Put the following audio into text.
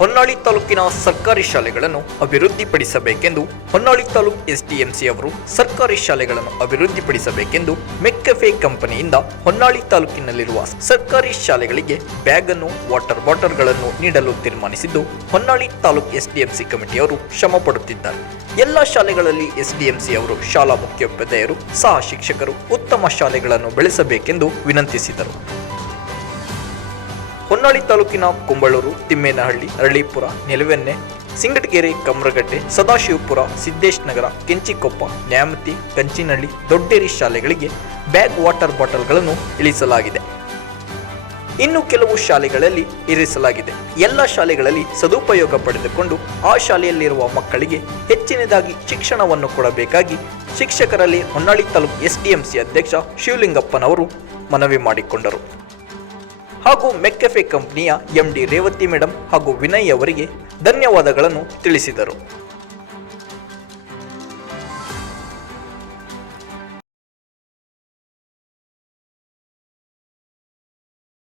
ಹೊನ್ನಾಳಿ ತಾಲೂಕಿನ ಸರ್ಕಾರಿ ಶಾಲೆಗಳನ್ನು ಅಭಿವೃದ್ಧಿಪಡಿಸಬೇಕೆಂದು ಹೊನ್ನಾಳಿ ತಾಲೂಕು ಎಸ್ಡಿಎಂಸಿ ಅವರು ಸರ್ಕಾರಿ ಶಾಲೆಗಳನ್ನು ಅಭಿವೃದ್ಧಿಪಡಿಸಬೇಕೆಂದು ಮೆಕ್ಕಫೆ ಕಂಪನಿಯಿಂದ ಹೊನ್ನಾಳಿ ತಾಲೂಕಿನಲ್ಲಿರುವ ಸರ್ಕಾರಿ ಶಾಲೆಗಳಿಗೆ ಬ್ಯಾಗ್ ಅನ್ನು ವಾಟರ್ ಬಾಟಲ್ಗಳನ್ನು ನೀಡಲು ತೀರ್ಮಾನಿಸಿದ್ದು, ಹೊನ್ನಾಳಿ ತಾಲೂಕು ಎಸ್ಡಿಎಂಸಿ ಕಮಿಟಿಯವರು ಶ್ರಮ ಪಡುತ್ತಿದ್ದಾರೆ. ಎಲ್ಲ ಶಾಲೆಗಳಲ್ಲಿ ಎಸ್ಡಿಎಂಸಿ ಅವರು ಶಾಲಾ ಮುಖ್ಯೋಪಾಧ್ಯಾಯರು, ಸಹ ಶಿಕ್ಷಕರು ಉತ್ತಮ ಶಾಲೆಗಳನ್ನು ಬೆಳೆಸಬೇಕೆಂದು ವಿನಂತಿಸಿದರು. ಹೊನ್ನಾಳಿ ತಾಲೂಕಿನ ಕುಂಬಳೂರು, ತಿಮ್ಮೇನಹಳ್ಳಿ ಅರಳೀಪುರ ನೆಲವೆನ್ನೆ, ಸಿಂಗಟಗೆರೆ ಕಮ್ರಗಟ್ಟೆ ಸದಾಶಿವಪುರ ಸಿದ್ದೇಶ್ ನಗರ ಕೆಂಚಿಕೊಪ್ಪ, ನ್ಯಾಮತಿ, ಕಂಚಿನಹಳ್ಳಿ, ದೊಡ್ಡೇರಿ ಶಾಲೆಗಳಿಗೆ ಬ್ಯಾಗ್ ವಾಟರ್ ಬಾಟಲ್ಗಳನ್ನು ಇಳಿಸಲಾಗಿದೆ. ಇನ್ನು ಕೆಲವು ಶಾಲೆಗಳಲ್ಲಿ ಇರಿಸಲಾಗಿದೆ. ಎಲ್ಲ ಶಾಲೆಗಳಲ್ಲಿ ಸದುಪಯೋಗ ಪಡೆದುಕೊಂಡು ಆ ಶಾಲೆಯಲ್ಲಿರುವ ಮಕ್ಕಳಿಗೆ ಹೆಚ್ಚಿನದಾಗಿ ಶಿಕ್ಷಣವನ್ನು ಕೊಡಬೇಕಾಗಿ ಶಿಕ್ಷಕರಲ್ಲಿ ಹೊನ್ನಾಳಿ ತಾಲೂಕು ಎಸ್ಡಿಎಂಸಿ ಅಧ್ಯಕ್ಷ ಶಿವಲಿಂಗಪ್ಪನವರು ಮನವಿ ಮಾಡಿಕೊಂಡರು. ಹಾಗೂ ಮೆಕ್ಕೆಫೆ ಕಂಪನಿಯ ಎಂಡಿ ರೇವತಿ ಮೇಡಂ ಹಾಗೂ ವಿನಯ್ ಅವರಿಗೆ ಧನ್ಯವಾದಗಳನ್ನು ತಿಳಿಸಿದರು.